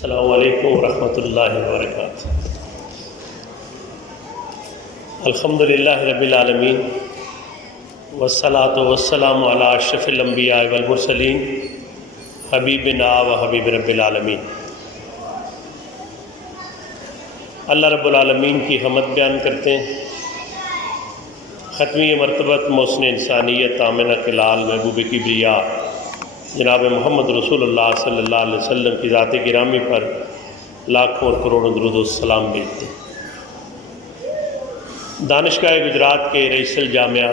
السلام علیکم ورحمۃ اللہ وبرکاتہ۔ الحمدللہ رب العالمین والصلاة والسلام علی اشرف الانبیاء والمرسلین حبیبنا و حبیب رب العالمین۔ اللہ رب العالمین کی حمد بیان کرتے ہیں، ختمی مرتبت محسن انسانیت آمنہ کے لال محبوب کبریا جناب محمد رسول اللہ صلی اللہ علیہ وسلم کی ذات گرامی پر لاکھوں اور کروڑوں درود و سلام بھیجتے ہیں۔ دانشگاہ گجرات کے رئیس الجامعہ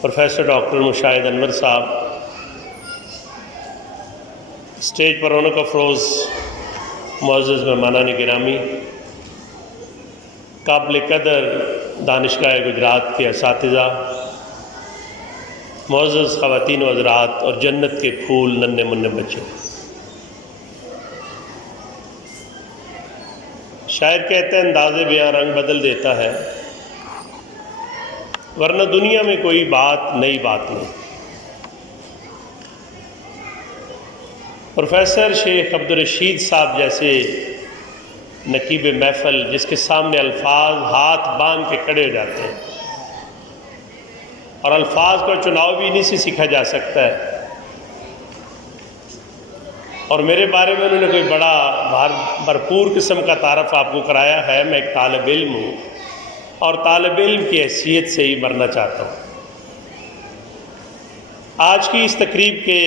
پروفیسر ڈاکٹر مشاہد انور صاحب، اسٹیج پر رونق افروز معزز مہمانان گرامی، قابل قدر دانشگاہ گجرات کے اساتذہ، معزز خواتین و حضرات اور جنت کے پھول ننھے منھے بچے، شاعر کہتے ہیں انداز بیاں رنگ بدل دیتا ہے، ورنہ دنیا میں کوئی بات نئی بات نہیں۔ پروفیسر شیخ عبدالرشید صاحب جیسے نقیب محفل، جس کے سامنے الفاظ ہاتھ باندھ کے کھڑے ہو جاتے ہیں، اور الفاظ کا چناؤ بھی انہی سے سیکھا جا سکتا ہے، اور میرے بارے میں انہوں نے کوئی بڑا بھرپور قسم کا تعارف آپ کو کرایا ہے۔ میں ایک طالب علم ہوں اور طالب علم کی حیثیت سے ہی مرنا چاہتا ہوں۔ آج کی اس تقریب کے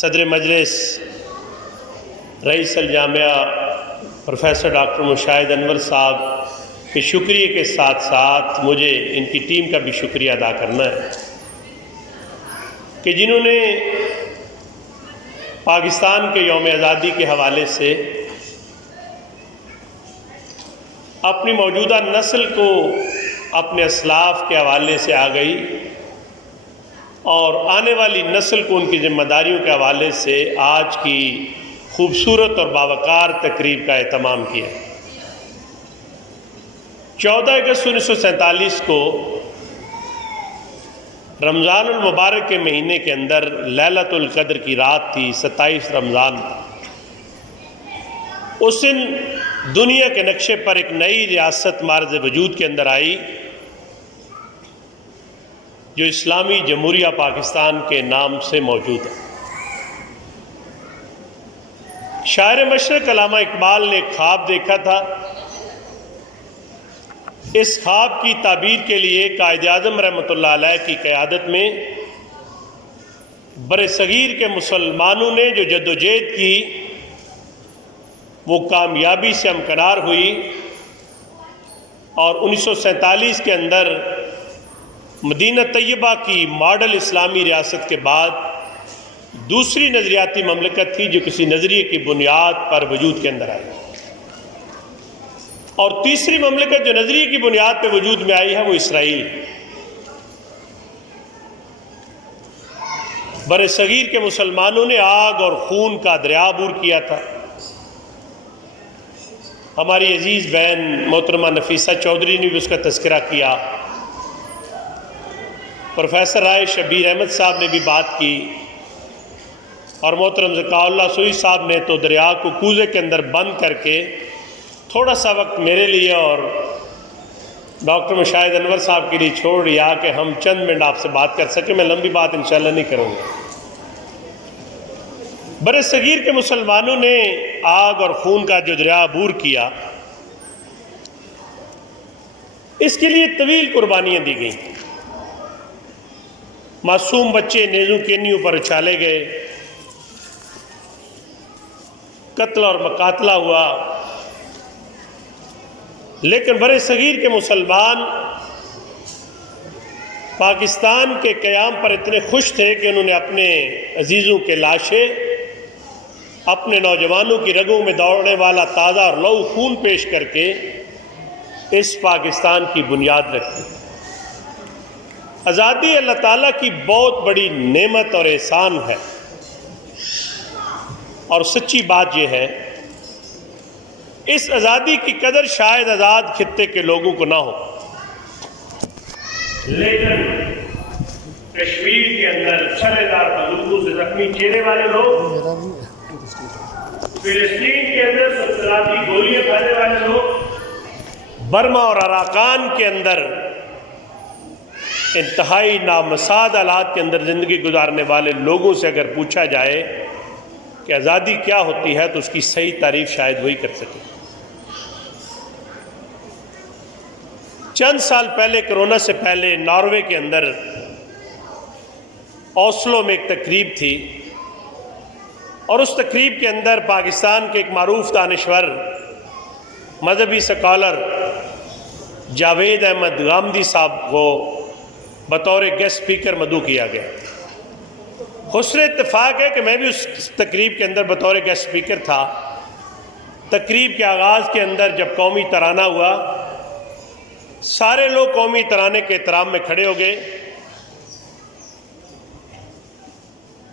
صدر مجلس رئیس الجامعہ پروفیسر ڈاکٹر مشاہد انور صاحب کے شکریہ کے ساتھ ساتھ مجھے ان کی ٹیم کا بھی شکریہ ادا کرنا ہے کہ جنہوں نے پاکستان کے یوم آزادی کے حوالے سے اپنی موجودہ نسل کو اپنے اسلاف کے حوالے سے آگئی اور آنے والی نسل کو ان کی ذمہ داریوں کے حوالے سے آج کی خوبصورت اور باوقار تقریب کا اہتمام کیا۔ 14 اگست 1947 کو رمضان المبارک کے مہینے کے اندر لیلۃ القدر کی رات تھی، 27 رمضان تھا۔ اس دن دنیا کے نقشے پر ایک نئی ریاست معرض وجود کے اندر آئی جو اسلامی جمہوریہ پاکستان کے نام سے موجود ہے۔ شاعر مشرق علامہ اقبال نے ایک خواب دیکھا تھا۔ اس خواب کی تعبیر کے لیے قائد اعظم رحمۃ اللہ علیہ کی قیادت میں بر صغیر کے مسلمانوں نے جو جدوجہد کی وہ کامیابی سے ہمکنار ہوئی، اور 1947 کے اندر مدینہ طیبہ کی ماڈل اسلامی ریاست کے بعد دوسری نظریاتی مملکت تھی جو کسی نظریے کی بنیاد پر وجود کے اندر آئی، اور تیسری مملکت جو نظریے کی بنیاد پہ وجود میں آئی ہے وہ اسرائیل۔ بر صغیر کے مسلمانوں نے آگ اور خون کا دریا عبور کیا تھا۔ ہماری عزیز بہن محترمہ نفیسہ چودھری نے بھی اس کا تذکرہ کیا، پروفیسر رائے شبیر احمد صاحب نے بھی بات کی، اور محترم ذکاء اللہ سوئی صاحب نے تو دریا کو کوزے کے اندر بند کر کے تھوڑا سا وقت میرے لیے اور ڈاکٹر مشاہد انور صاحب کے لیے چھوڑ دیا کہ ہم چند منٹ آپ سے بات کر سکیں۔ میں لمبی بات انشاءاللہ نہیں کروں گا۔ بر صغیر کے مسلمانوں نے آگ اور خون کا جو دریا عبور کیا، اس کے لیے طویل قربانیاں دی گئیں۔ معصوم بچے نیزوں کینیوں پر اچھالے گئے، قتل اور مقاتلہ ہوا، لیکن بر صغیر کے مسلمان پاکستان کے قیام پر اتنے خوش تھے کہ انہوں نے اپنے عزیزوں کے لاشیں اپنے نوجوانوں کی رگوں میں دوڑنے والا تازہ اور لہو خون پیش کر کے اس پاکستان کی بنیاد رکھی۔ آزادی اللہ تعالیٰ کی بہت بڑی نعمت اور احسان ہے، اور سچی بات یہ ہے اس آزادی کی قدر شاید آزاد خطے کے لوگوں کو نہ ہو، لیکن کشمیر کے اندر چھلے دار بندوقوں سے زخمی چہرے والے لوگ فلسطین کے اندر سلسلاتی گولیاں کھانے والے لوگ، برما اور اراکان کے اندر انتہائی نامساعد حالات کے اندر زندگی گزارنے والے لوگوں سے اگر پوچھا جائے کہ آزادی کیا ہوتی ہے تو اس کی صحیح تعریف شاید وہی کر سکے۔ چند سال پہلے، کرونا سے پہلے، ناروے کے اندر اوسلو میں ایک تقریب تھی، اور اس تقریب کے اندر پاکستان کے ایک معروف دانشور، مذہبی سکالر جاوید احمد غامدی صاحب کو بطور گیسٹ اسپیکر مدعو کیا گیا۔ حسن اتفاق ہے کہ میں بھی اس تقریب کے اندر بطور گیسٹ اسپیکر تھا۔ تقریب کے آغاز کے اندر جب قومی ترانہ ہوا، سارے لوگ قومی ترانے کے احترام میں کھڑے ہو گئے۔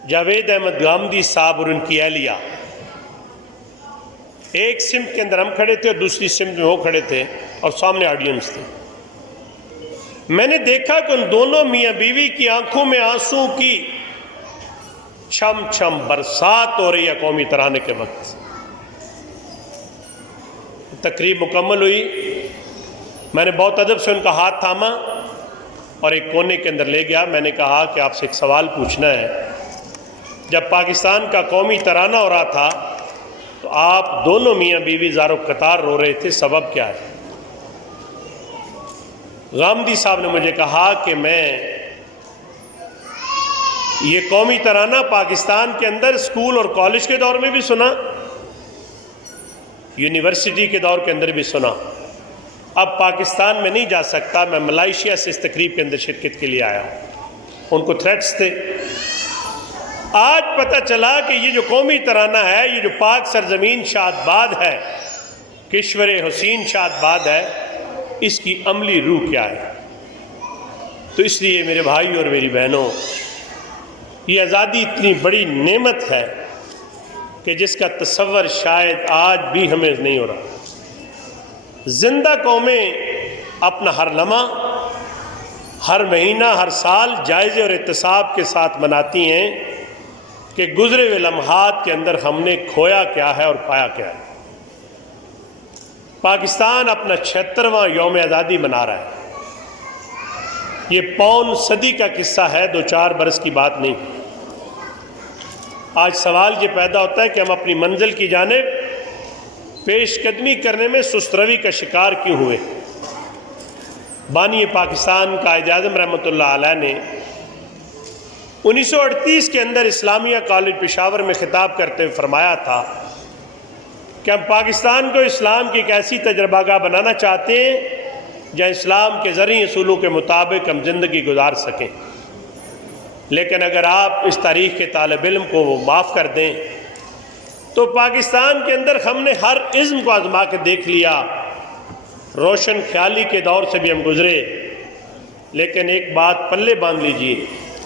جاوید احمد غامدی صاحب اور ان کی اہلیہ، ایک سمت کے اندر ہم کھڑے تھے اور دوسری سمت میں وہ کھڑے تھے، اور سامنے آڈینس تھے۔ میں نے دیکھا کہ ان دونوں میاں بیوی کی آنکھوں میں آنسو کی چھم چھم برسات ہو رہی ہے قومی ترانے کے وقت۔ تقریب مکمل ہوئی، میں نے بہت ادب سے ان کا ہاتھ تھاما اور ایک کونے کے اندر لے گیا۔ میں نے کہا کہ آپ سے ایک سوال پوچھنا ہے، جب پاکستان کا قومی ترانہ ہو رہا تھا تو آپ دونوں میاں بیوی زار و قطار رو رہے تھے، سبب کیا ہے؟ غامدی صاحب نے مجھے کہا کہ میں یہ قومی ترانہ پاکستان کے اندر اسکول اور کالج کے دور میں بھی سنا، یونیورسٹی کے دور کے اندر بھی سنا۔ اب پاکستان میں نہیں جا سکتا، میں ملائیشیا سے اس تقریب کے اندر شرکت کے لیے آیا ہوں۔ ان کو تھریٹس تھے۔ آج پتہ چلا کہ یہ جو قومی ترانہ ہے، یہ جو پاک سرزمین شاد باد ہے، کشور حسین شاد باد ہے، اس کی عملی روح کیا ہے؟ تو اس لیے میرے بھائی اور میری بہنوں، یہ آزادی اتنی بڑی نعمت ہے کہ جس کا تصور شاید آج بھی ہمیں نہیں ہو رہا۔ زندہ قومیں اپنا ہر لمحہ، ہر مہینہ، ہر سال جائزے اور احتساب کے ساتھ مناتی ہیں کہ گزرے ہوئے لمحات کے اندر ہم نے کھویا کیا ہے اور پایا کیا ہے۔ پاکستان اپنا 76واں یوم آزادی منا رہا ہے۔ یہ پون صدی کا قصہ ہے، 2-4 برس کی بات نہیں۔ آج سوال یہ پیدا ہوتا ہے کہ ہم اپنی منزل کی جانب پیش قدمی کرنے میں سست روی کا شکار کیوں ہوئے؟ بانی پاکستان قائد اعظم رحمۃ اللہ علیہ نے 1938 کے اندر اسلامیہ کالج پشاور میں خطاب کرتے ہوئے فرمایا تھا کہ ہم پاکستان کو اسلام کی ایک ایسی تجربہ گاہ بنانا چاہتے ہیں جہاں اسلام کے زرعی اصولوں کے مطابق ہم زندگی گزار سکیں۔ لیکن اگر آپ اس تاریخ کے طالب علم کو وہ معاف کر دیں تو پاکستان کے اندر ہم نے ہر عزم کو آزما کے دیکھ لیا، روشن خیالی کے دور سے بھی ہم گزرے، لیکن ایک بات پلے باندھ لیجئے،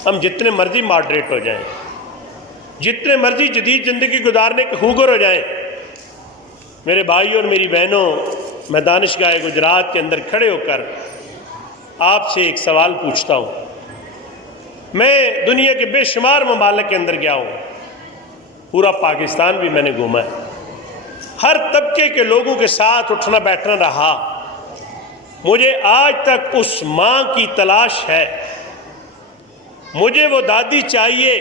ہم جتنے مرضی ماڈریٹ ہو جائیں، جتنے مرضی جدید زندگی گزارنے کے خوگر ہو جائیں، میرے بھائیوں اور میری بہنوں، میں دانشگاہ گجرات کے اندر کھڑے ہو کر آپ سے ایک سوال پوچھتا ہوں۔ میں دنیا کے بے شمار ممالک کے اندر گیا ہوں، پورا پاکستان بھی میں نے گھوما ہے، ہر طبقے کے لوگوں کے ساتھ اٹھنا بیٹھنا رہا۔ مجھے آج تک اس ماں کی تلاش ہے، مجھے وہ دادی چاہیے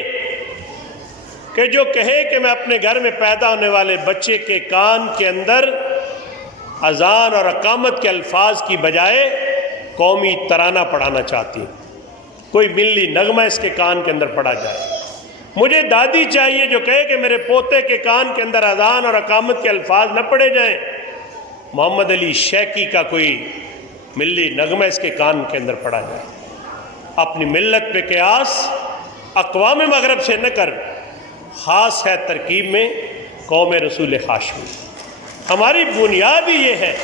کہ جو کہے کہ میں اپنے گھر میں پیدا ہونے والے بچے کے کان کے اندر اذان اور اقامت کے الفاظ کی بجائے قومی ترانہ پڑھانا چاہتی ہوں، کوئی ملی نغمہ اس کے کان کے اندر پڑھا جائے۔ مجھے دادی چاہیے جو کہے کہ میرے پوتے کے کان کے اندر اذان اور اقامت کے الفاظ نہ پڑھے جائیں، محمد علی شیخی کا کوئی ملی نغمہ اس کے کان کے اندر پڑھا جائے۔ اپنی ملت پہ قیاس اقوام مغرب سے نہ کر، خاص ہے ترکیب میں قوم رسول ہاشمی۔ ہماری بنیاد ہی یہ ہے،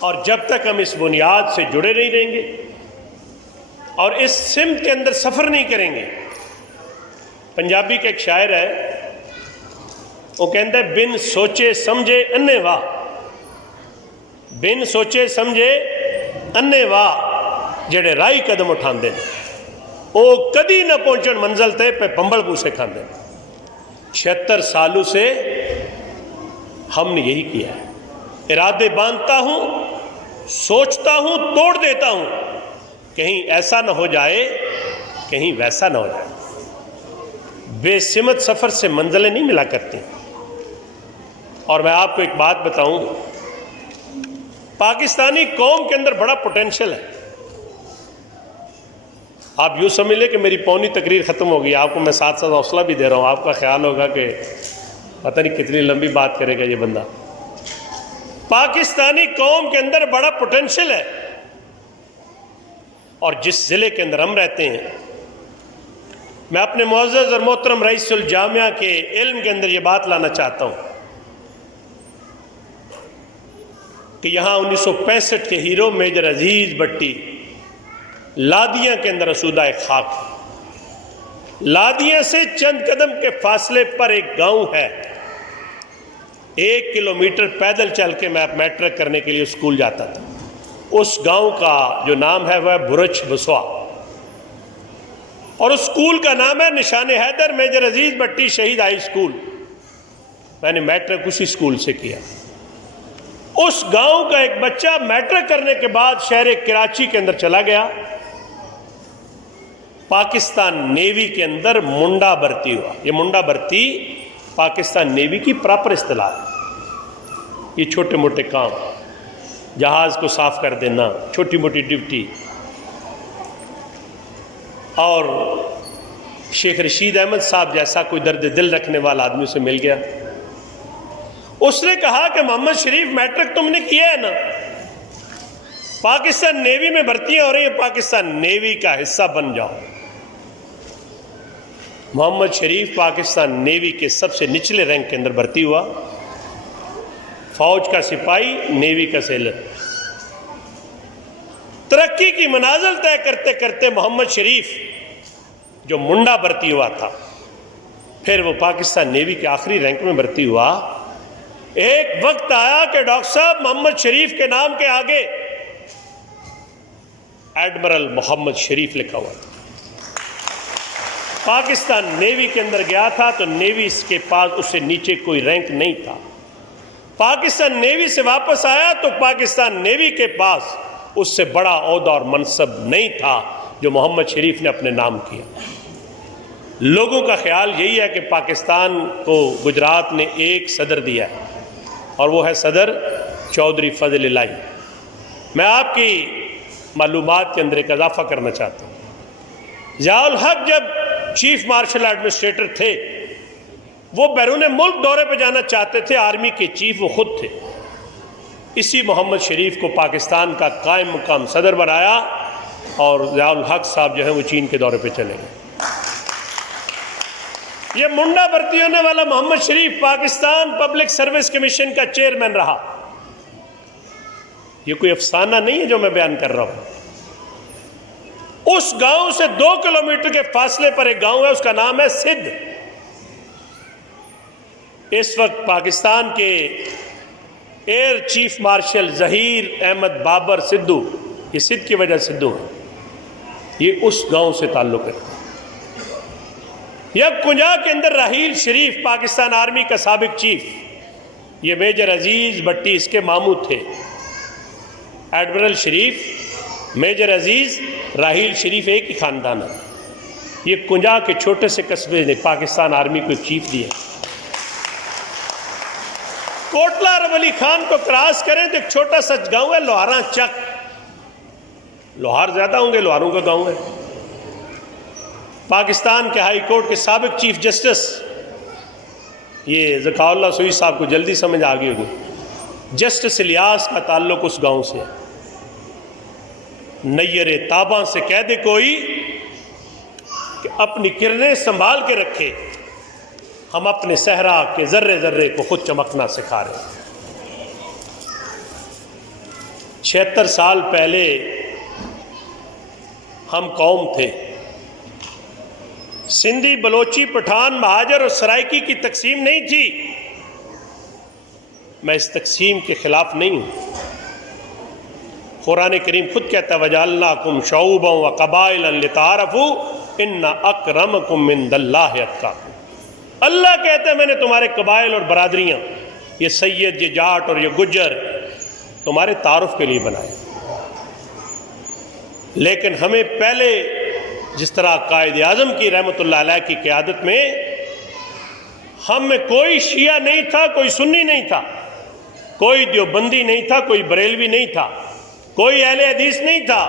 اور جب تک ہم اس بنیاد سے جڑے نہیں رہیں گے اور اس سمت کے اندر سفر نہیں کریں گے۔ پنجابی کا ایک شاعر ہے، وہ کہتا ہے بن سوچے سمجھے انے واہ، بن سوچے سمجھے انے واہ جڑے رائی قدم اٹھاندے نے، وہ کدی نہ پہنچن منزل تے پہ پمبل پوسے کھاندے۔ 76 سالوں سے ہم نے یہی کیا ہے. ارادے باندھتا ہوں، سوچتا ہوں، توڑ دیتا ہوں، کہیں ایسا نہ ہو جائے، کہیں ویسا نہ ہو جائے. بے سمت سفر سے منزلیں نہیں ملا کرتی. اور میں آپ کو ایک بات بتاؤں، پاکستانی قوم کے اندر بڑا پوٹینشل ہے. آپ یوں سمجھ لیں کہ میری پونی تقریر ختم ہو گئی، آپ کو میں ساتھ ساتھ حوصلہ بھی دے رہا ہوں. آپ کا خیال ہوگا کہ پتہ نہیں کتنی لمبی بات کرے گا یہ بندہ. پاکستانی قوم کے اندر بڑا پوٹینشل ہے، اور جس ضلع کے اندر ہم رہتے ہیں، میں اپنے معزز اور محترم رئیس الجامعہ کے علم کے اندر یہ بات لانا چاہتا ہوں کہ یہاں 1965 کے ہیرو میجر عزیز بٹی لادیاں کے اندر اسودہ خاک. لادیاں سے چند قدم کے فاصلے پر ایک گاؤں ہے. 1 کلومیٹر پیدل چل کے میں میٹرک کرنے کے لیے اسکول جاتا تھا. اس گاؤں کا جو نام ہے وہ ہے برچ بسوا، اور اس اسکول کا نام ہے نشان حیدر میجر عزیز بٹی شہید ہائی اسکول. میں نے میٹرک اسی اسکول سے کیا. اس گاؤں کا ایک بچہ میٹرک کرنے کے بعد شہر کراچی کے اندر چلا گیا، پاکستان نیوی کے اندر منڈا بھرتی ہوا. یہ منڈا بھرتی پاکستان نیوی کی پراپر اصطلاح ہے. یہ چھوٹے موٹے کام، جہاز کو صاف کر دینا، چھوٹی موٹی ڈیوٹی. اور شیخ رشید احمد صاحب جیسا کوئی درد دل رکھنے والا آدمی سے مل گیا. اس نے کہا کہ محمد شریف میٹرک تم نے کیا ہے نا، پاکستان نیوی میں بھرتیاں ہو رہی ہیں، پاکستان نیوی کا حصہ بن جاؤ. محمد شریف پاکستان نیوی کے سب سے نچلے رینک کے اندر بھرتی ہوا، فوج کا سپاہی، نیوی کا سیلر. ترقی کی منازل طے کرتے کرتے محمد شریف جو منڈا بھرتی ہوا تھا، پھر وہ پاکستان نیوی کے آخری رینک میں بھرتی ہوا. ایک وقت آیا کہ ڈاکٹر صاحب محمد شریف کے نام کے آگے ایڈمرل محمد شریف لکھا ہوا تھا. پاکستان نیوی کے اندر گیا تھا تو نیوی اس کے پاس اس سے نیچے کوئی رینک نہیں تھا. پاکستان نیوی سے واپس آیا تو پاکستان نیوی کے پاس اس سے بڑا عہدہ اور منصب نہیں تھا جو محمد شریف نے اپنے نام کیا. لوگوں کا خیال یہی ہے کہ پاکستان کو گجرات نے ایک صدر دیا ہے، اور وہ ہے صدر چودھری فضل الہی. میں آپ کی معلومات کے اندر ایک اضافہ کرنا چاہتا ہوں. ضیاء الحق جب چیف مارشل ایڈمنسٹریٹر تھے، وہ بیرون ملک دورے پہ جانا چاہتے تھے، آرمی کے چیف وہ خود تھے. اسی محمد شریف کو پاکستان کا قائم مقام صدر بنایا، اور ضیاء الحق صاحب جو ہیں وہ چین کے دورے پہ چلے گئے. یہ منڈا بھرتی ہونے والا محمد شریف پاکستان پبلک سروس کمیشن کا چیئرمین رہا. یہ کوئی افسانہ نہیں ہے جو میں بیان کر رہا ہوں. اس گاؤں سے 2 کلومیٹر کے فاصلے پر ایک گاؤں ہے، اس کا نام ہے سدھ. اس وقت پاکستان کے air chief marshal Zaheer Ahmed Babar Sidhu, یہ سدھ کی وجہ سدھو ہے، یہ اس گاؤں سے تعلق ہے. یک کنجا کے اندر راحیل شریف پاکستان آرمی کا سابق چیف، یہ میجر عزیز بٹی اس کے ماموں تھے. ایڈمرل شریف، میجر عزیز، راحیل شریف ایک ہی خاندان ہے. یہ کنجا کے چھوٹے سے قصبے نے پاکستان آرمی کو ایک چیف دیا. کوٹلہ عرب علی خان کو کراس کریں تو ایک چھوٹا سا گاؤں ہے لوہاراں چک. لوہار زیادہ ہوں گے، لوہاروں کا گاؤں ہے. پاکستان کے ہائی کورٹ کے سابق چیف جسٹس، یہ ذکاء اللہ سوئی صاحب کو جلدی سمجھ آ گئی ہوگی، جسٹس الیاس کا تعلق اس گاؤں سے. نیر تاباں سے کہہ دے کوئی کہ اپنی کرنیں سنبھال کے رکھے، ہم اپنے صحرا کے ذرے ذرے کو خود چمکنا سکھا رہے ہیں. 76 سال پہلے ہم قوم تھے. سندھی، بلوچی، پٹھان، مہاجر اور سرائکی کی تقسیم نہیں تھی. میں اس تقسیم کے خلاف نہیں ہوں. قرآن کریم خود کہتا ہے وَجَعَلْنَاكُمْ شُعُوبًا وَقَبَائِلًا لِتَعَارَفُوا إِنَّ أَكْرَمَكُمْ عِندَ اللَّهِ أَتْقَاكُمْ. اللہ کہتا ہے میں نے تمہارے قبائل اور برادریاں، یہ سید، یہ جاٹ اور یہ گجر، تمہارے تعارف کے لیے بنائے، لیکن ہمیں پہلے جس طرح قائد اعظم کی رحمۃ اللہ علیہ کی قیادت میں ہم میں کوئی شیعہ نہیں تھا، کوئی سنی نہیں تھا، کوئی دیوبندی نہیں تھا، کوئی بریلوی نہیں تھا، کوئی اہل حدیث نہیں تھا،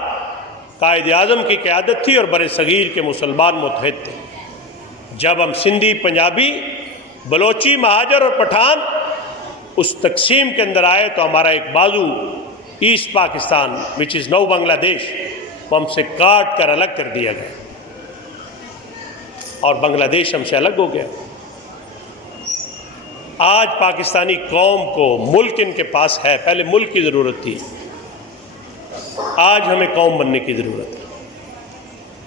قائد اعظم کی قیادت تھی اور بر صغیر کے مسلمان متحد تھے۔ جب ہم سندھی، پنجابی، بلوچی، مہاجر اور پٹھان اس تقسیم کے اندر آئے تو ہمارا ایک بازو ایسٹ پاکستان وچ از نو بنگلہ دیش وہ ہم سے کاٹ کر الگ کر دیا گیا اور بنگلہ دیش ہم سے الگ ہو گیا۔ آج پاکستانی قوم کو ملک ان کے پاس ہے، پہلے ملک کی ضرورت تھی، آج ہمیں قوم بننے کی ضرورت ہے۔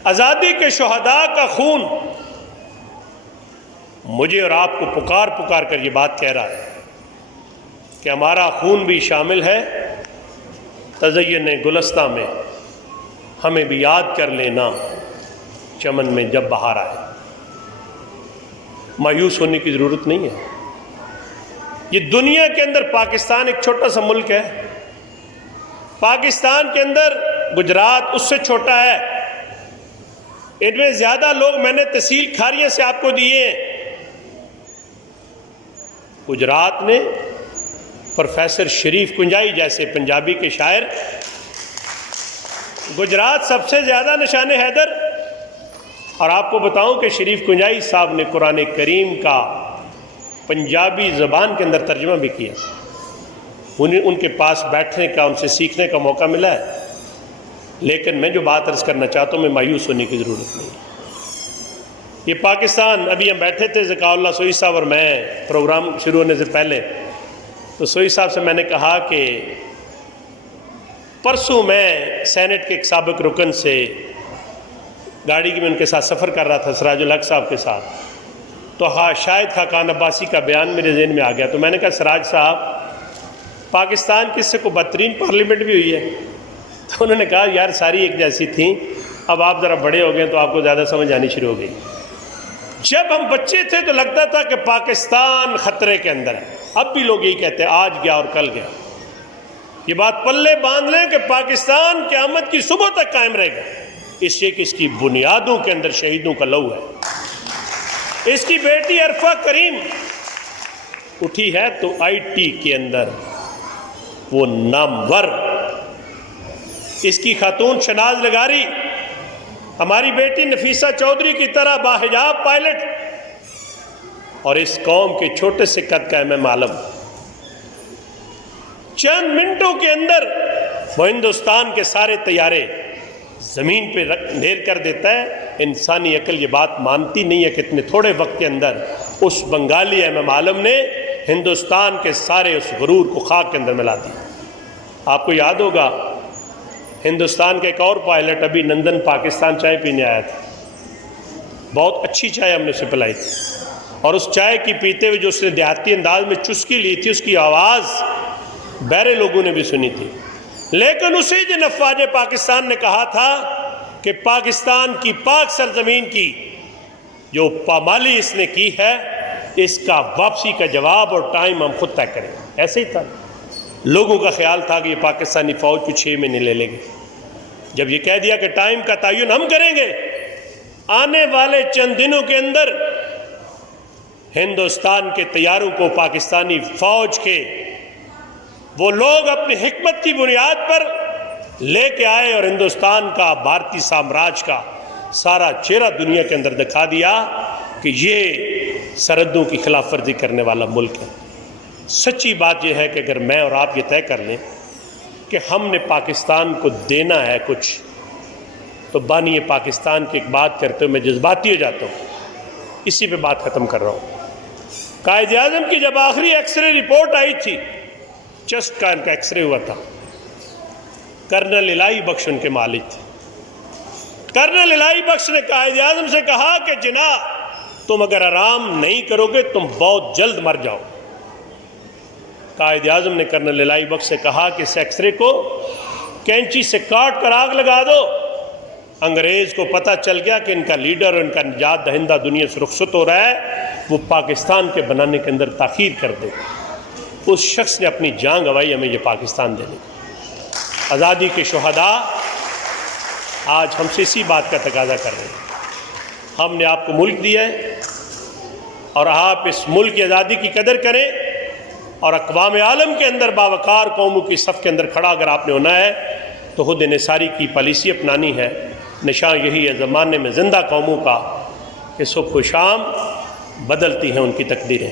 آزادی کے شہداء کا خون مجھے اور آپ کو پکار پکار کر یہ بات کہہ رہا ہے کہ ہمارا خون بھی شامل ہے تزین گلستہ میں، ہمیں بھی یاد کر لینا چمن میں جب بہار آئے۔ مایوس ہونے کی ضرورت نہیں ہے۔ یہ دنیا کے اندر پاکستان ایک چھوٹا سا ملک ہے، پاکستان کے اندر گجرات اس سے چھوٹا ہے، ان میں زیادہ لوگ میں نے تحصیل کھاریاں سے آپ کو دیے ہیں۔ گجرات نے پروفیسر شریف کنجائی جیسے پنجابی کے شاعر، گجرات سب سے زیادہ نشان حیدر، اور آپ کو بتاؤں کہ شریف کنجائی صاحب نے قرآن کریم کا پنجابی زبان کے اندر ترجمہ بھی کیا، ان کے پاس بیٹھنے کا، ان سے سیکھنے کا موقع ملا ہے۔ لیکن میں جو بات عرض کرنا چاہتا ہوں، میں مایوس ہونے کی ضرورت نہیں۔ یہ پاکستان، ابھی ہم بیٹھے تھے ذکاء اللہ سوئی صاحب اور میں پروگرام شروع ہونے سے پہلے، تو سوئی صاحب سے میں نے کہا کہ پرسوں میں سینٹ کے ایک سابق رکن سے گاڑی کی میں ان کے ساتھ سفر کر رہا تھا، سراج الحق صاحب کے ساتھ، تو شاہد خاقان عباسی کا بیان میرے ذہن میں آ گیا۔ تو میں نے کہا سراج صاحب، پاکستان کی اس سے کوئی بدترین پارلیمنٹ بھی ہوئی ہے؟ تو انہوں نے کہا یار ساری ایک جیسی تھیں، اب آپ ذرا بڑے ہو گئے تو آپ کو زیادہ سمجھ آنی شروع ہو گئی۔ جب ہم بچے تھے تو لگتا تھا کہ پاکستان خطرے کے اندر ہے، اب بھی لوگ یہی کہتے ہیں آج گیا اور کل گیا۔ یہ بات پلے باندھ لیں کہ پاکستان قیامت کی صبح تک قائم رہے گا، اس لیے کہ اس کی بنیادوں کے اندر شہیدوں کا لہو ہے۔ اس کی بیٹی عرفہ کریم اٹھی ہے تو آئی ٹی کے اندر وہ نامور، اس کی خاتون شناز لغاری، ہماری بیٹی نفیسہ چودھری کی طرح باحجاب پائلٹ، اور اس قوم کے چھوٹے سے قد کا ایم عالم چند منٹوں کے اندر وہ ہندوستان کے سارے طیارے زمین پہ ڈھیر کر دیتا ہے۔ انسانی عقل یہ بات مانتی نہیں ہے کہ اتنے تھوڑے وقت کے اندر اس بنگالی ایم عالم نے ہندوستان کے سارے اس غرور کو خاک کے اندر ملا دیا۔ آپ کو یاد ہوگا ہندوستان کا ایک اور پائلٹ ابھی لندن پاکستان چائے پینے آیا تھا، بہت اچھی چائے ہم نے اسے پلائی تھی، اور اس چائے کی پیتے ہوئے جو اس نے دیہاتی انداز میں چسکی لی تھی، اس کی آواز بہرے لوگوں نے بھی سنی تھی، لیکن اسی دن افواج پاکستان نے کہا تھا کہ پاکستان کی پاک سرزمین کی جو پامالی اس نے کی ہے، اس کا واپسی کا جواب اور ٹائم ہم خود طے کریں۔ ایسے ہی تھا، لوگوں کا خیال تھا کہ یہ پاکستانی فوج کو 6 مہینے لے لیں گے۔ جب یہ کہہ دیا کہ ٹائم کا تعین ہم کریں گے، آنے والے چند دنوں کے اندر ہندوستان کے طیاروں کو پاکستانی فوج کے وہ لوگ اپنی حکمت کی بنیاد پر لے کے آئے اور ہندوستان کا، بھارتی سامراج کا سارا چہرہ دنیا کے اندر دکھا دیا کہ یہ سرحدوں کی خلاف ورزی کرنے والا ملک ہے۔ سچی بات یہ ہے کہ اگر میں اور آپ یہ طے کر لیں کہ ہم نے پاکستان کو دینا ہے کچھ، تو بانی پاکستان کی ایک بات کرتے ہوئے میں جذباتی ہو جاتا ہوں، اسی پہ بات ختم کر رہا ہوں۔ قائد اعظم کی جب آخری ایکس رے رپورٹ آئی تھی، چسٹ کا ان کا ایکس رے ہوا تھا، کرنل الہی بخش ان کے مالک تھے۔ کرنل الہی بخش نے قائد اعظم سے کہا کہ جناب تم اگر آرام نہیں کرو گے تم بہت جلد مر جاؤ۔ قائد اعظم نے کرنل الہی بخش سے کہا کہ اس ایکس رے کو کینچی سے کاٹ کر آگ لگا دو۔ انگریز کو پتہ چل گیا کہ ان کا لیڈر اور ان کا نجات دہندہ دنیا سے رخصت ہو رہا ہے، وہ پاکستان کے بنانے کے اندر تاخیر کر دے، اس شخص نے اپنی جان گنوائی ہمیں یہ پاکستان دینے کی۔ آزادی کے شہداء آج ہم سے اسی بات کا تقاضا کر رہے ہیں۔ ہم نے آپ کو ملک دیا ہے اور آپ اس ملک کی آزادی کی قدر کریں، اور اقوام عالم کے اندر باوقار قوموں کی صف کے اندر کھڑا اگر آپ نے ہونا ہے تو خود انحصاری کی پالیسی اپنانی ہے۔ نشان یہی ہے زمانے میں زندہ قوموں کا کہ صبح و شام بدلتی ہیں ان کی تقدیریں۔